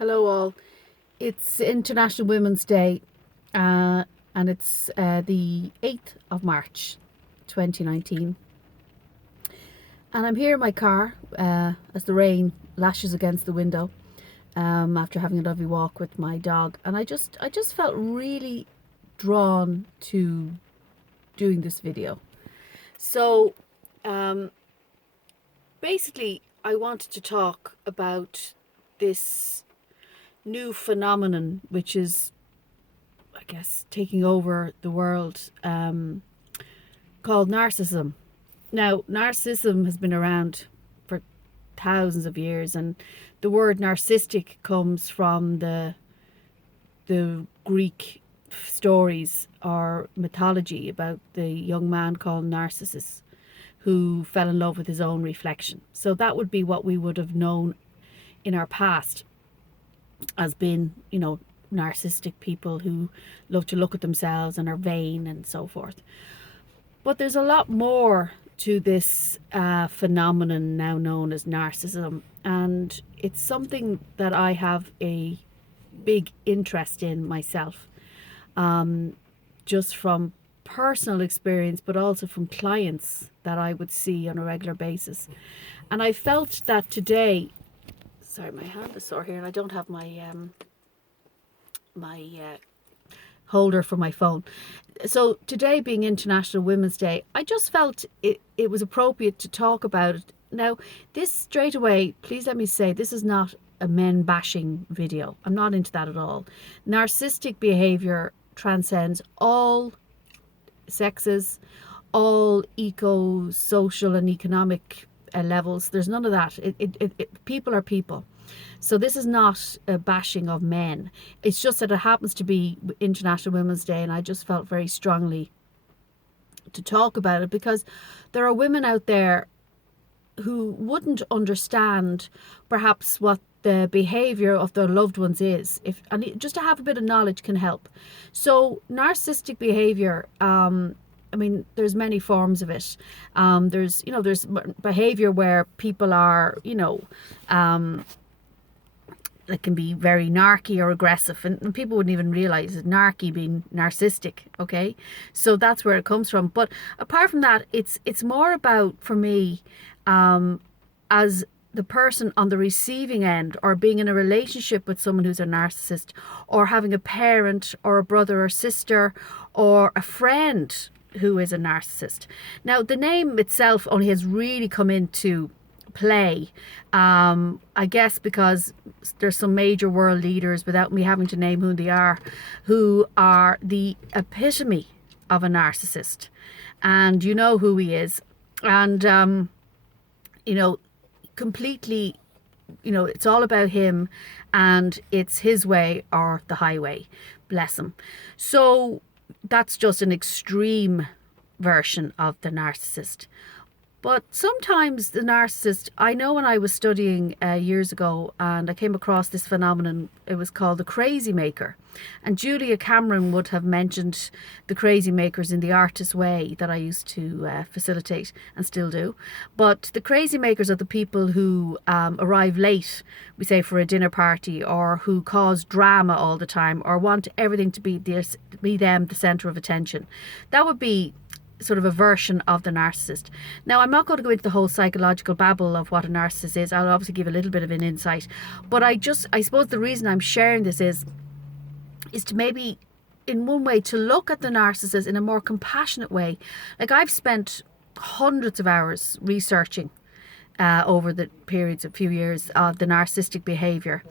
Hello all. It's International Women's Day and it's the 8th of March 2019. And I'm here in my car as the rain lashes against the window after having a lovely walk with my dog. And I just felt really drawn to doing this video. So basically I wanted to talk about this new phenomenon which is, I guess, taking over the world, called narcissism. Now, narcissism has been around for thousands of years, and the word narcissistic comes from the Greek stories or mythology about the young man called Narcissus who fell in love with his own reflection. So that would be what we would have known in our past as being, narcissistic people who love to look at themselves and are vain and so forth. But there's a lot more to this phenomenon now known as narcissism, and it's something that I have a big interest in myself, just from personal experience, but also from clients that I would see on a regular basis. And I felt that today, sorry, my hand is sore here and I don't have my holder for my phone. So today being International Women's Day, I just felt it was appropriate to talk about it. Now, this straight away, please let me say, this is not a men bashing video. I'm not into that at all. Narcissistic behaviour transcends all sexes, all social and economic levels. There's none of that. People are people. So this is not a bashing of men. It's just that it happens to be International Women's Day, and I just felt very strongly to talk about it because there are women out there who wouldn't understand perhaps what the behaviour of their loved ones is, and just to have a bit of knowledge can help. So narcissistic behaviour, there's many forms of it. There's behaviour where people are, it can be very narky or aggressive, and people wouldn't even realise it, narky being narcissistic. Okay, so that's where it comes from. But apart from that, it's more about, for me, as the person on the receiving end, or being in a relationship with someone who's a narcissist, or having a parent or a brother or sister or a friend who is a narcissist. Now, the name itself only has really come into play, I guess because there's some major world leaders, without me having to name who they are, who are the epitome of a narcissist, and you know who he is. And completely, it's all about him, and it's his way or the highway, bless him. So that's just an extreme version of the narcissist. But sometimes the narcissist, I know when I was studying years ago, and I came across this phenomenon, it was called the crazy maker. And Julia Cameron would have mentioned the crazy makers in The Artist's Way that I used to facilitate and still do. But the crazy makers are the people who arrive late, we say, for a dinner party, or who cause drama all the time, or want everything to be them, the centre of attention. That would be sort of a version of the narcissist. Now, I'm not going to go into the whole psychological babble of what a narcissist is. I'll obviously give a little bit of an insight, but I suppose the reason I'm sharing this is to maybe, in one way, to look at the narcissist in a more compassionate way. Like, I've spent hundreds of hours researching over the periods of few years of the narcissistic behaviour,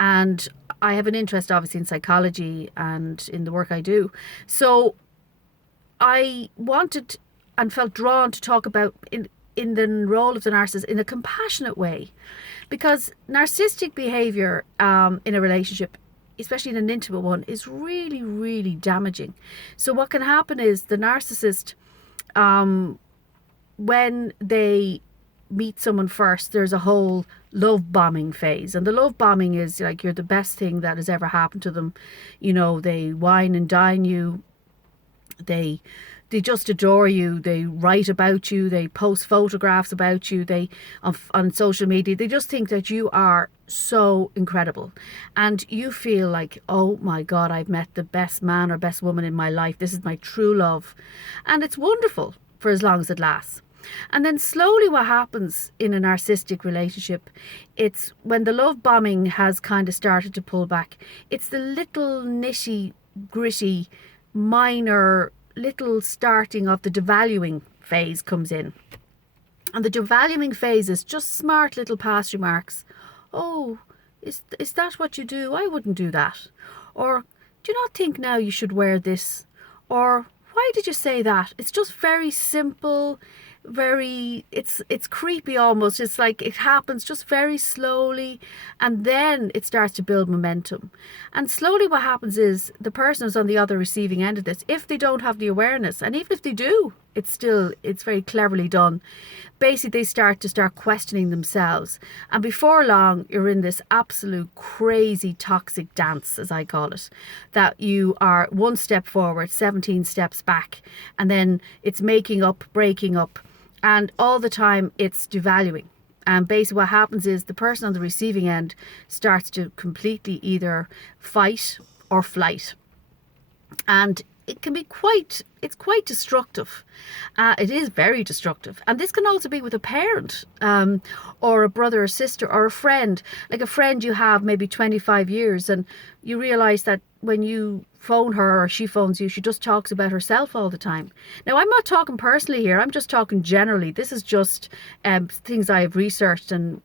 and I have an interest obviously in psychology and in the work I do. So I wanted and felt drawn to talk about in the role of the narcissist in a compassionate way, because narcissistic behaviour in a relationship, especially in an intimate one, is really, really damaging. So what can happen is the narcissist, when they meet someone first, there's a whole love bombing phase, and the love bombing is like, you're the best thing that has ever happened to them. They wine and dine you. They just adore you. They write about you. They post photographs about you. On social media, they just think that you are so incredible, and you feel like, oh my God, I've met the best man or best woman in my life, this is my true love, and it's wonderful for as long as it lasts. And then slowly what happens in a narcissistic relationship, it's when the love bombing has kind of started to pull back, it's the little nitty gritty minor little starting of the devaluing phase comes in. And the devaluing phase is just smart little past remarks. Oh, is that what you do? I wouldn't do that. Or, do you not think now you should wear this? Or, why did you say that? It's just very simple, very, it's creepy almost. It's like it happens just very slowly, and then it starts to build momentum. And slowly what happens is the person who's on the other receiving end of this, if they don't have the awareness, and even if they do, it's very cleverly done. Basically, they start questioning themselves, and before long you're in this absolute crazy toxic dance, as I call it, that you are one step forward, 17 steps back, and then it's making up, breaking up, and all the time it's devaluing. And basically what happens is the person on the receiving end starts to completely either fight or flight. And it can be quite destructive. It is very destructive. And this can also be with a parent, or a brother or sister or a friend. Like a friend you have maybe 25 years, and you realise that when you phone her or she phones you, she just talks about herself all the time. Now, I'm not talking personally here, I'm just talking generally. This is just things I have researched, and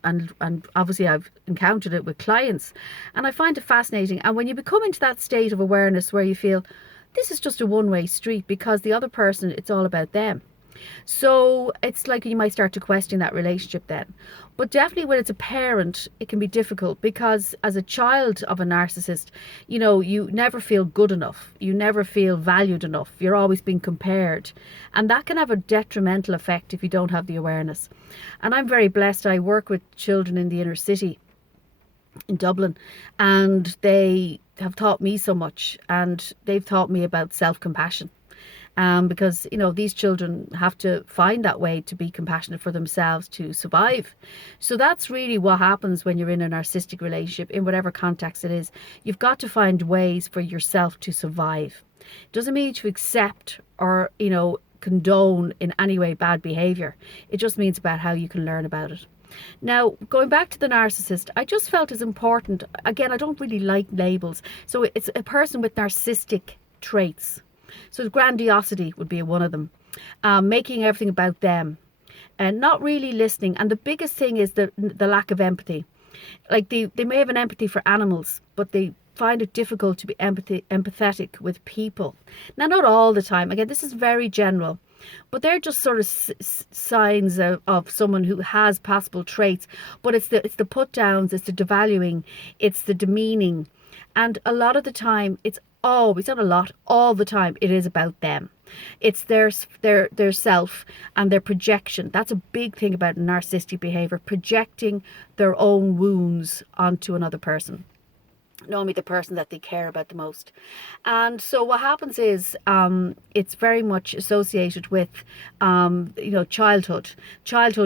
obviously I've encountered it with clients, and I find it fascinating. And when you become into that state of awareness where you feel this is just a one-way street, because the other person, it's all about them. So it's like you might start to question that relationship then. But definitely when it's a parent, it can be difficult, because as a child of a narcissist, you never feel good enough. You never feel valued enough. You're always being compared. And that can have a detrimental effect if you don't have the awareness. And I'm very blessed. I work with children in the inner city in Dublin, and they have taught me so much, and they've taught me about self-compassion, because these children have to find that way to be compassionate for themselves to survive. So that's really what happens when you're in a narcissistic relationship, in whatever context it is. You've got to find ways for yourself to survive. It doesn't mean to accept or condone in any way bad behavior. It just means about how you can learn about it. Now, going back to the narcissist, I just felt it's important. Again, I don't really like labels. So it's a person with narcissistic traits. So grandiosity would be one of them. Making everything about them and not really listening. And the biggest thing is the lack of empathy. Like they may have an empathy for animals, but they find it difficult to be empathetic with people. Now, not all the time. Again, this is very general. But they're just sort of signs of someone who has possible traits. But it's the put downs, it's the devaluing, it's the demeaning. And a lot of the time, it's always, not a lot, all the time, it is about them. It's their self and their projection. That's a big thing about narcissistic behavior, projecting their own wounds onto another person. Normally the person that they care about the most. And so what happens is it's very much associated with childhood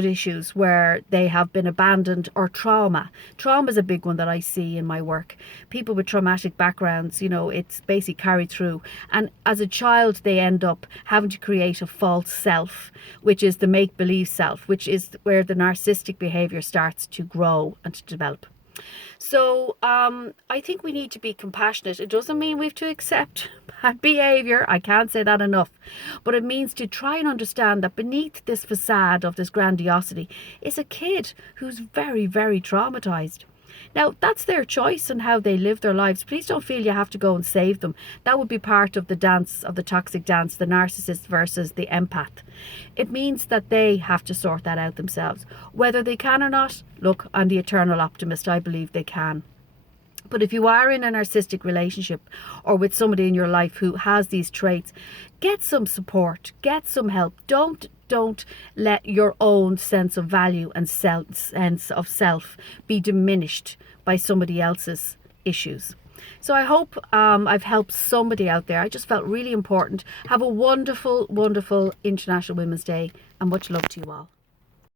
issues where they have been abandoned, or trauma is a big one that I see in my work. People with traumatic backgrounds, it's basically carried through, and as a child they end up having to create a false self, which is the make-believe self, which is where the narcissistic behavior starts to grow and to develop. So I think we need to be compassionate. It doesn't mean we have to accept bad behaviour. I can't say that enough. But it means to try and understand that beneath this facade of this grandiosity is a kid who's very, very traumatised. Now, that's their choice and how they live their lives. Please don't feel you have to go and save them. That would be part of the dance, of the toxic dance, the narcissist versus the empath. It means that they have to sort that out themselves. Whether they can or not, look, I'm the eternal optimist. I believe they can. But if you are in a narcissistic relationship or with somebody in your life who has these traits, get some support, get some help. Don't let your own sense of value and sense of self be diminished by somebody else's issues. So I hope I've helped somebody out there. I just felt really important. Have a wonderful, wonderful International Women's Day, and much love to you all.